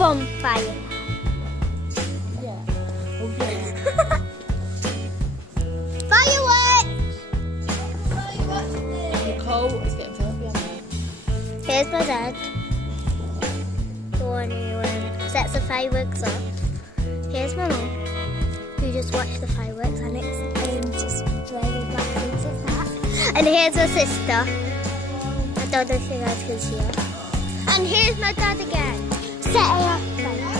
bonfire. Yeah. Oh yeah. Fireworks! Nicole is getting fed up. Here's my dad. The one who sets the fireworks up. Here's my mum, who just watched the fireworks, and it's just very black boots of that. And here's my sister. I don't know if you guys can see her. And here's my dad again, setting up fireworks.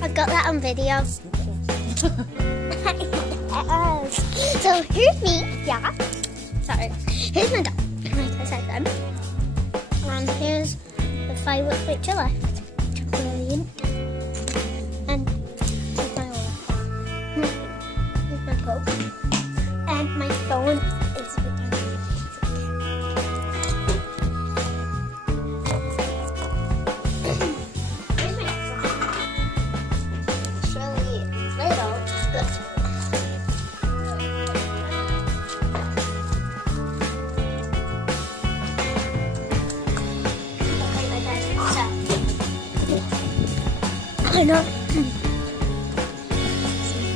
I got that on video. So here's me, yeah. Sorry. Here's my dog, like I said then. And here's the fireworks picture left. Brilliant. And here's my order. Here's my coat. And my phone is with my I know.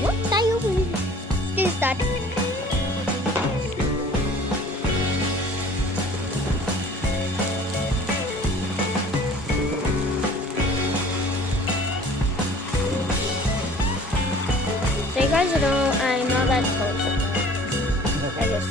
What are you doing? Is that? So you guys know I'm not that close. I guess.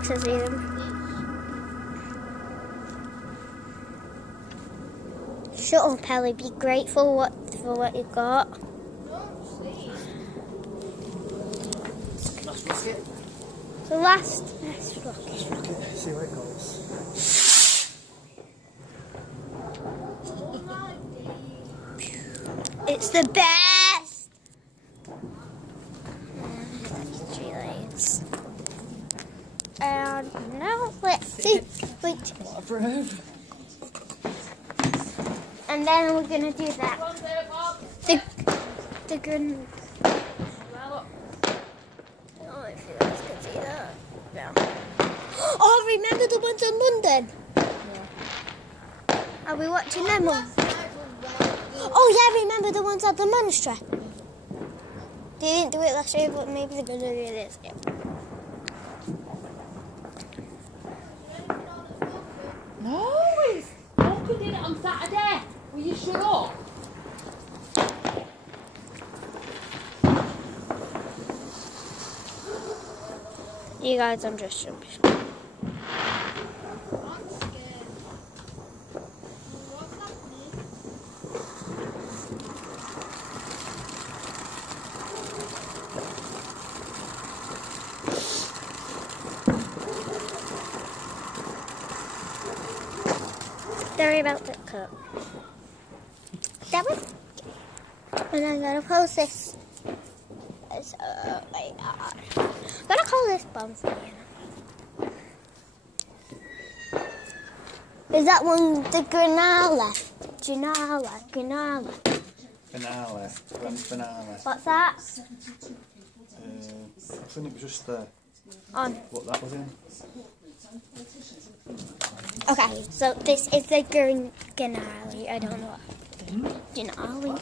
To see them. Shut up, Ellie. Be grateful for what you got. Last rocket. The last rocket. See where it goes. It's the best. Three lights. And now let's see. Wait. What a bird. And then we're gonna do that. The gun. Oh, if you guys can see that. Yeah. Oh, remember the ones in London? Yeah. Are we watching them all? Oh yeah, remember the ones at the monastery? They didn't do it last year, but maybe they're gonna do this year. No, it's Uncle did it on Saturday. Will you shut up? You guys, I'm just jumping. Sorry about the cut. That was. And I'm gonna post this. So, wait, I'm gonna call this Bonfire. Is that one the Granada? Banana. Banana. What's that? I think it was just On. what that was in. Okay, so this is the Granada. I don't know what. Granada.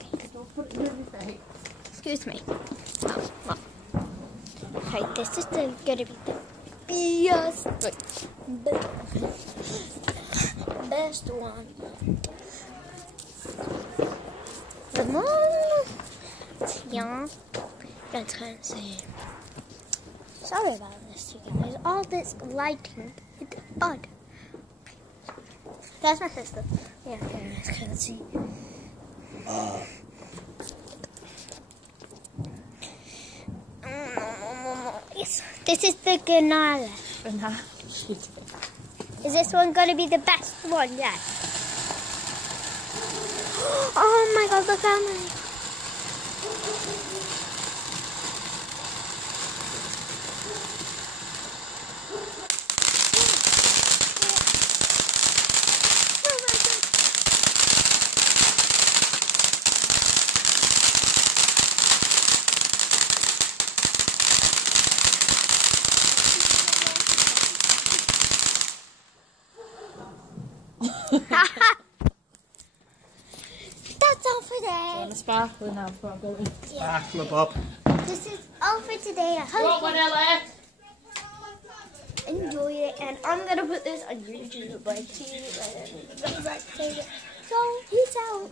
Excuse me. Oh. Okay, this is gonna be the best one. The one. Yeah. That's kind of sad. Sorry about this, you guys. All this lighting is odd. That's my sister. Yeah, you guys can't see. You this. This is the banana. Banana. Is this one going to be the best one yet? Oh my god, look how many. That's all for today. Want a sparkler now before I go in? Sparkler Bob. This is all for today. I You want hope one, Ellie? you enjoy it, and I'm gonna put this on YouTube by TV. So peace out.